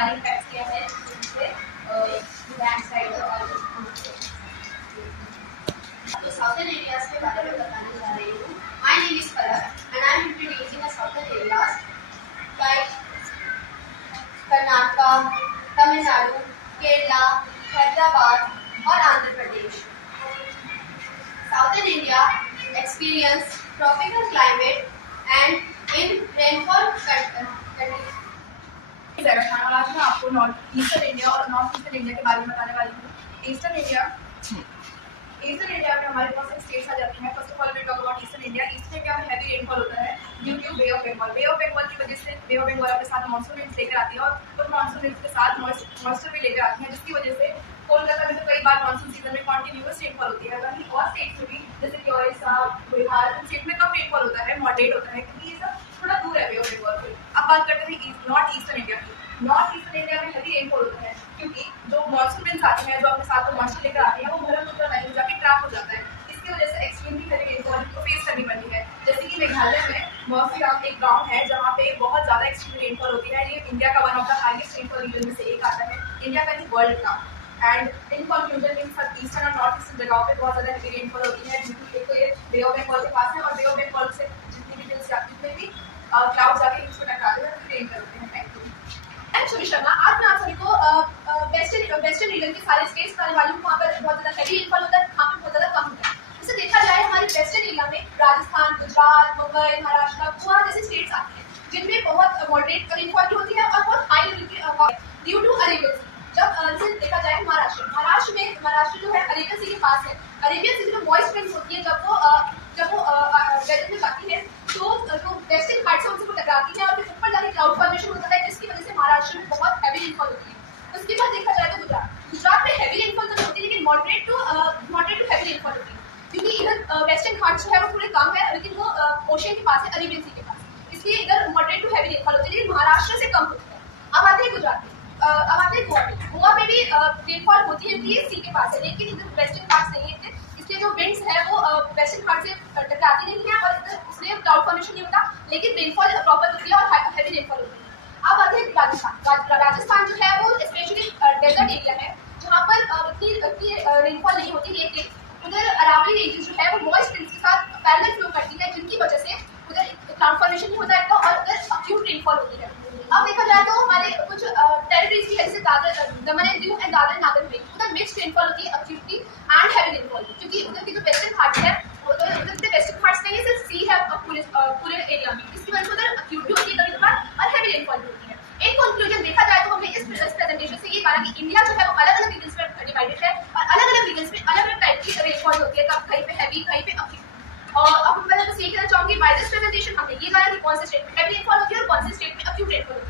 सारे फैक्ट्स क्या है जिनसे बैक साइड और तो साउथर्न एरियाज के बारे में बताने जा रही हूँ। माय नेम इज परब and I am introducing the southern areas like Karnataka, Tamil Nadu, Kerala, Hyderabad और Andhra Pradesh. Southern India experience tropical climate and in rainfall conditions. और आज मैं आपको नॉर्थ ईस्टर्न इंडिया और नॉर्थ ईस्टर्न इंडिया के बारे में बताने वाली हूँ। ईस्टर्न इंडिया में हमारे पास एक स्टेट्स आ जाती हैं। First of all we talk about eastern India. Eastern India में हैवी रेनफॉल होता है due to Bay of Bengal. Bay of Bengal की वजह से बे ऑफ बंगाल अपने साथ मानसून विंड्स लेकर आती है और उन मानसून विंड्स के साथ मॉइस्चर भी लेकर आती है, जिसकी वजह से कोलकाता में तो कई बार मानसून सीजन में कॉन्टिन्यूअस रेनफॉल होती है। वहीं और स्टेट्स में भी जैसे कि ओडिशा, बिहार, उन स्टेट में कम रेनफॉल होता है, मॉडरेट होता है, क्योंकि ये सब थोड़ा दूर है बे ऑफ बंगाल से। अब बात करते हैं नॉर्थ ईस्टर्न इंडिया की। नॉर्थ ईस्टर्न इंडिया में हैवी रेनफॉल होता है क्योंकि जो मानसून विंड्स आते हैं, जो अपने साथ मॉइस्चर लेकर आते हैं, वो ब्रह्मपुत्र नदी में जाके ट्रैप हो जाता है। इसकी वजह से एक्सट्रीमली हैवी रेनफॉल को फेस करनी पड़ती है। जैसे कि मेघालय में मौसीराम एक गांव है जहाँ पे बहुत ज़्यादा एक्सट्रीम रेनफॉल होती है। ये इंडिया का one of the highest rainfall reason में से एक आता है, इंडिया का नहीं वर्ल्ड का। एंड इन कंक्लूजन इन सब ईस्टर्न और नॉर्थ ईस्टर्न जगहों पे बहुत ज़्यादा हैवी रेनफॉल होती है, क्योंकि एक तो ये बे ऑफ बंगाल के पास है और बे ऑफ बंगाल से जितने भी क्लाउड्स आके इसको टकराते हैं रेन करते हैं। मैं छवि शर्मा, आज मैं आप सभी को वेस्टर्न रीजन के सारे स्टेट्स बताने वाली हूँ। वहाँ पर बहुत ज़्यादा हैवी रेनफॉल होता है, वहाँ पर बहुत ज़्यादा कम होता है। जैसे देखा जाए हमारे वेस्टर्न एरिया में राजस्थान, गुजरात, मुंबई, महाराष्ट्र, गोवा जैसे स्टेट्स आते हैं जिनमें बहुत मॉडरेट रेनफॉल होती है और बहुत हाई लेवल की ड्यू टू अरेबियन सी। जब जैसे देखा जाए महाराष्ट्र जो है अरेबियन सी के पास है। अरेबियन सी जो मॉइस्ट विंड्स होती है जब वो वेदर में जाती है तो वेस्टर्न घाट से उनको टकराती है और फिर ऊपर जाके क्लाउड फॉर्मेशन होता है, जिसकी वजह से महाराष्ट्र में बहुत हैवी रेनफॉल होती है। उसके बाद देखा जाए तो गुजरात में हैवी रेनफॉल तो होती है, लेकिन मॉडरेट टू हैवी रेनफॉल होती है, क्योंकि इधर वेस्टर्न घाट जो है वो थोड़े कम है, लेकिन वो ओशन के पास है, अरेबियन सी के पास, इसलिए इधर मॉडरेट टू हैवी रेनफॉल होती है, लेकिन महाराष्ट्र से कम होती है। अब आते हैं गुजरात में, अब आते हैं गोवा में भी रेनफॉल होती है, क्योंकि सी के पास है, लेकिन इधर वेस्टर्न घाट नहीं है, इसलिए जो विंड्स है वो वेस्टर्न घाट से टकराती नहीं है और इसलिए क्लाउड फॉर्मेशन नहीं होता, लेकिन रेनफॉल प्रॉपर होती है और हैवी रेनफॉल होती है। अब आते हैं राजस्थान जो है वो स्पेशली डेजर्ट एरिया है, जहाँ पर इतनी रेनफॉल नहीं होती, लेकिन उधर अरावली रेंजेस जो है वो मॉइस्ट विंड्स के साथ पैरेलल फ्लो करती है, जिनकी वजह से उधर क्लाउड फॉर्मेशन नहीं होता है और उधर अक्यूट रेनफॉल होती है। अब देखा जाए तो हमारे कुछ टेरिटरीज की है, जैसे दमन एंड दीव एंड दादर नागर हवेली, उधर मिक्स्ड रेनफॉल होती है, अक्यूटली एंड हैवी रेनफॉल, क्योंकि उधर की जो वेस्टर्न घाट्स है उधर वेस्टर्न घाट्स नहीं है, सिर्फ सी है पूरे एरिया में, इसकी वजह से उधर अक्यूट भी होती है कभी कभार और हैवी रेनफॉल भी होती है। इन कंक्लूजन देखा जाए तो हमने इस प्रेजेंटेशन से ये पाया कि इंडिया जो है वो अलग अलग रीजन्स में डिवाइडेड है और अलग अलग रीजन्स में अलग अलग टाइप की रेनफॉल होती है, कहीं पे हैवी, कहीं पे अक्यूट। और अब मैं बस ये कहना चाहूंगी बाय दिस प्रेजेंटेशन हमने ये जाना कि कौन से स्टेट में हैवी रेनफॉल होती है और कौन से स्टेट में अक्यूट रेनफॉल होती है।